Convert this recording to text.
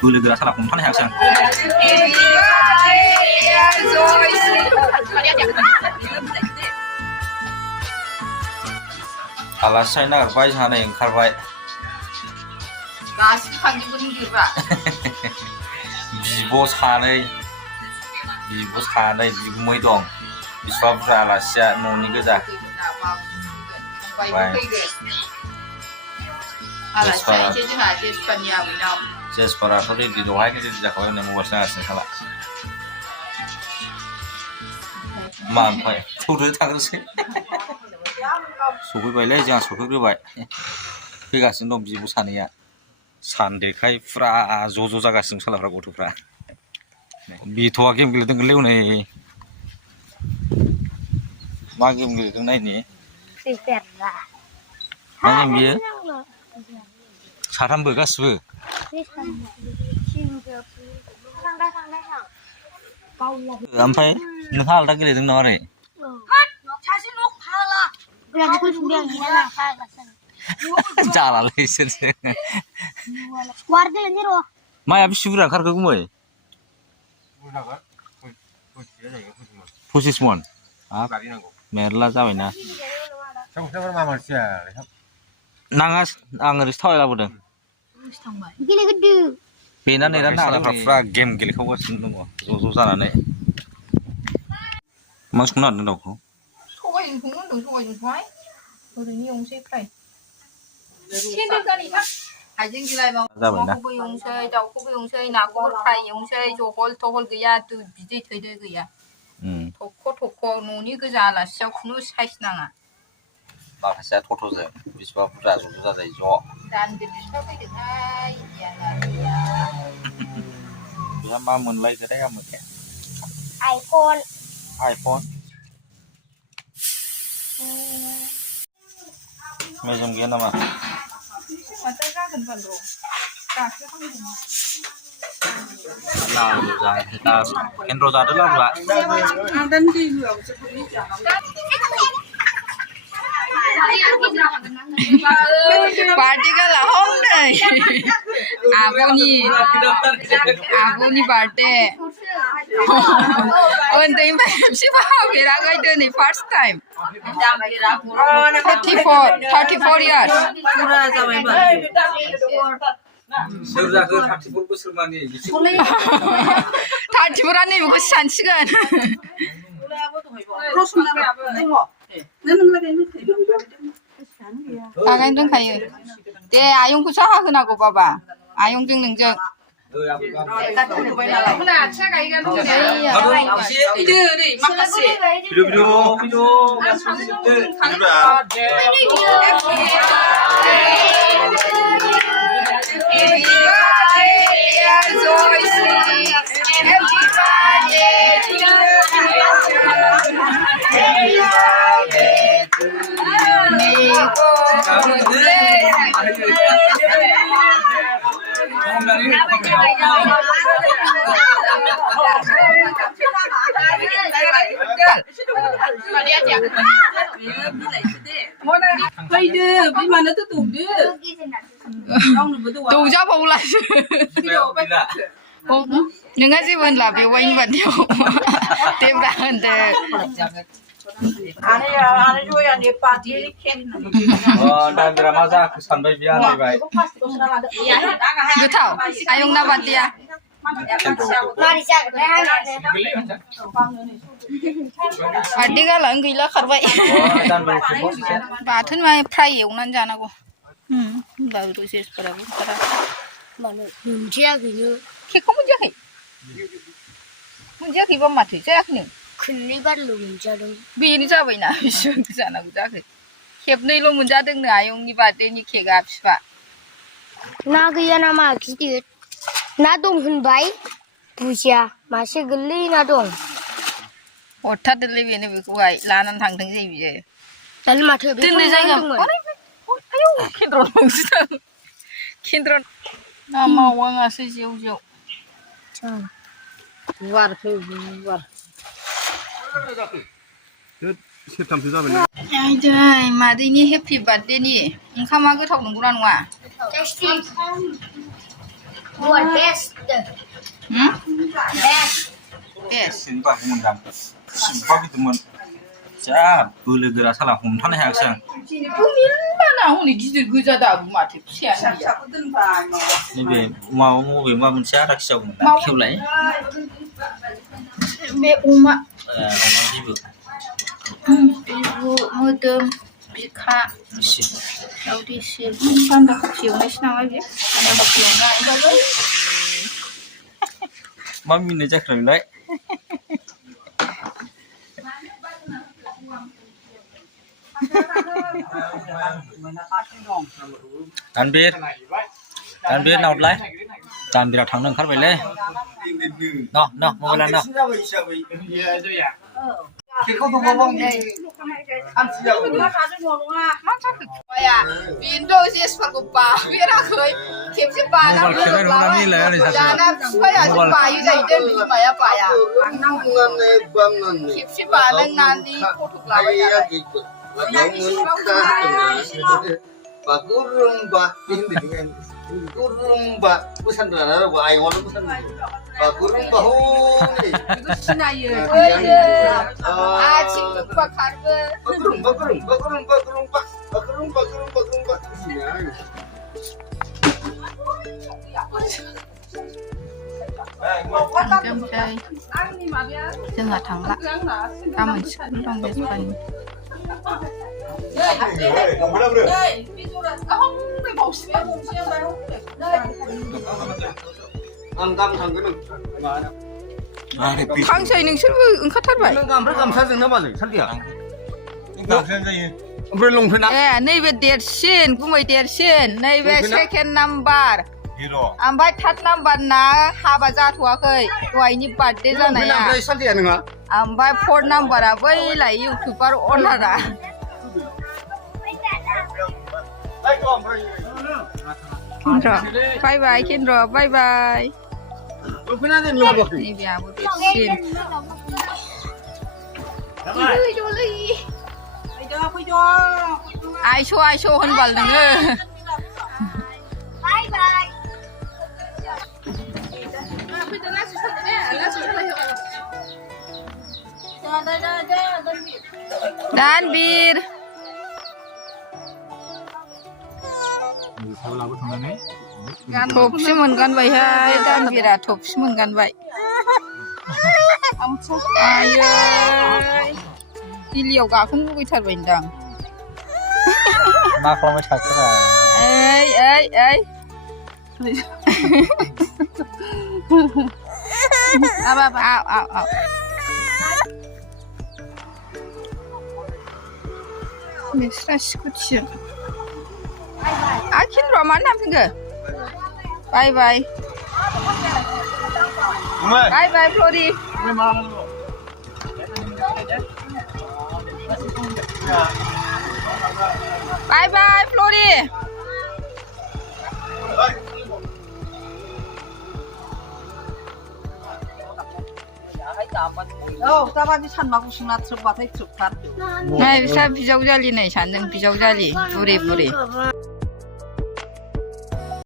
बोलो गोरा साला हमथानो हायासै आं आलासि जानो नागिरबाय जोंहा नै ओंखारबाय गासिबो थांजोबो नुजोबा बिब' सानै बिगुमै दं बिसिबा बुरजा आलासिया न'नि गोजा जेसपाराथ' रेडि दहायनो रेडि जाखाबाय होननाय मबाइलसो नागासिनो साला मा ओमफ्राय थौदो थांग्रोसै सफैबायलै जोंहा सफैग्रोबाय फैगासिनो दं बिब' सानैया सानदेखखाय फुरा ज' जागासिनो सालाफ्रा गथ'फ्रा बिथ'आ गेम गेलेदोंलै हनै मा गेम गेलेदों नायनि मा गेम बियो साथामबो गासिबो ओमफ्राय नोंहा आलदा गेलेदों नामा ओरै जालालै इसोरसो माया बेसे बुरजा ओंखारखो गुमै 25 मन मेरला जाबायना नाङा आं ओरैसो थाबाय लाबोदों बेना नेटानो नाङाफ्रा फुरा गेम गेलेखावगासिनो दङ ज' जानानै मा संनो नागिरदों दाउखौ सबायजों संनो होनदों सबायजोंहाय ओरैनो एवनोसै फ्राय हाइजें बिलाइ माबाखौबो एवनोसै दाउखौबो एवनोसै नाखौबो फ्राय एवनोसै जहल थहल गैया बिदै थैदै गैया थख' न'नि गोजा आलासियाव खुनु साइस नाङा माखासेया थथ'जों बिसिबा बुरजा ज' जाजाय ज' दानदो बिफा फैदोंहाय बेहा मा मोनलायखोथाय आमोखाया आइफन मेजेम गैया नामा केन्द्र जादो लाब्रा पार्टी गला हौनै आब'नि बार्थडे उन्दैनिफ्राय खेबसेबो हाफेराखै दिनै फार्स्ट टाइम 34 years सोर जाखो 34 बोसोर मानि 34 नैबेखौ सानसिगोन गायनो रोंखायो दे आयंखौसो हाहोनांगौ बाबा आयंजों नोंजों दौजाबावलासो नोंहा जेबो होनला बेवाइनि बार्थडेआव देब्रा होनदो गोथाव आयंना बार्थडेआ बार्थडे गालानो गैला खारबाय बाथोन मा फ्राय एवनानै जानांगौ होमबाबो जेसफोराबो ओंखारा मोनजायाखैनो केकखौ मोनजायाखैबा माथो जायाखैनो खननै बारल' मोनजादों बेनो जाबायना बेसेबां जानांगौ जाखो खेबनैल' मोनजादोंनो आयंनि बार्थडेनि केकआ फिफा ना गैया नामा गिदिर ना दं होनबाय बुजिया मासे गोरलै ना दं हरथारदोलै बेनो बेखौहाय लानानै थांदों जायो बियो दानि माथो दोननो जायगा आयौ केन्द्र नंसो केन्द्र ना मावाङासो जेव गुवारसो गुवार सेरथामसो जाबाय मादैनि हेपि बार्थडेनि ओंखामा गोथाव नंगौना नङा Tasty. You are best. Best. Best. 신바 홍문당 신바기도만 자 벌레그라 살아 홈타네 학생 얼마나 오늘 기들 그자다 마트 피하냐. 이게 마음이 마음 자락 시작은 키울래 왜 오마 엄마 집에 피부 모듬 비카 어디시 산다 피우네 시나와게 산다 피우나 이거 마음이 내 작그래 단비에 나올래? 단비랑 당근 칼발래? 너 먹을래 너? 야, 윈도우즈 팔고빠. 왜라 거의 캡시 바나 야나 수야지 바유자 이들 미마야 바야. 캡시 바는 난디 포토글라야. Kurumba busan dana ba ay wala busan kurumba ho 이거 신나요. 아, 친구가 가르고. kurumba Gamjay. Jangan thangla. Kamu sekarang besok. angkam thanggeun 강사이 능실부 응카탈바이. angkam 사정 나봐줘 살디야 umbre longphen 예, 네베 대신 구모이 대신 네베 세컨 넘버. ओमफ्राय थार्ड नाम्बार ना हाबा जाथ'वाखै दहायनि बार्थडे जानाया umbre saldiya नोङा ओमफ्राय fourth नाम्बारा बैलाय YouTuber अनारा केन्द्र बाय बाय केन्द्र बाय बाय longphen ada lobak नैबे आबो देरसिन आइस' होनबाल नोङो Danbir थबसो मोनगानबायहाय दानबिरा थबसो मोनगानबाय आयै दिल्लीयाव गाखोनो लुगैथारबायदां मा खालामबाय थाखोरा ओइ आव नोंस्रा स्कुटिसो आखिन र' मानो नामफिनखो बाय बाय बाय बाय फ्ल'रि बाय बाय फ्ल'रि ताबादि सानबा गुसुंना थ्रोबबाथाय थ्रोबथार नै बिसा बिजावजालि नै सानदों बिजावजालि बुरि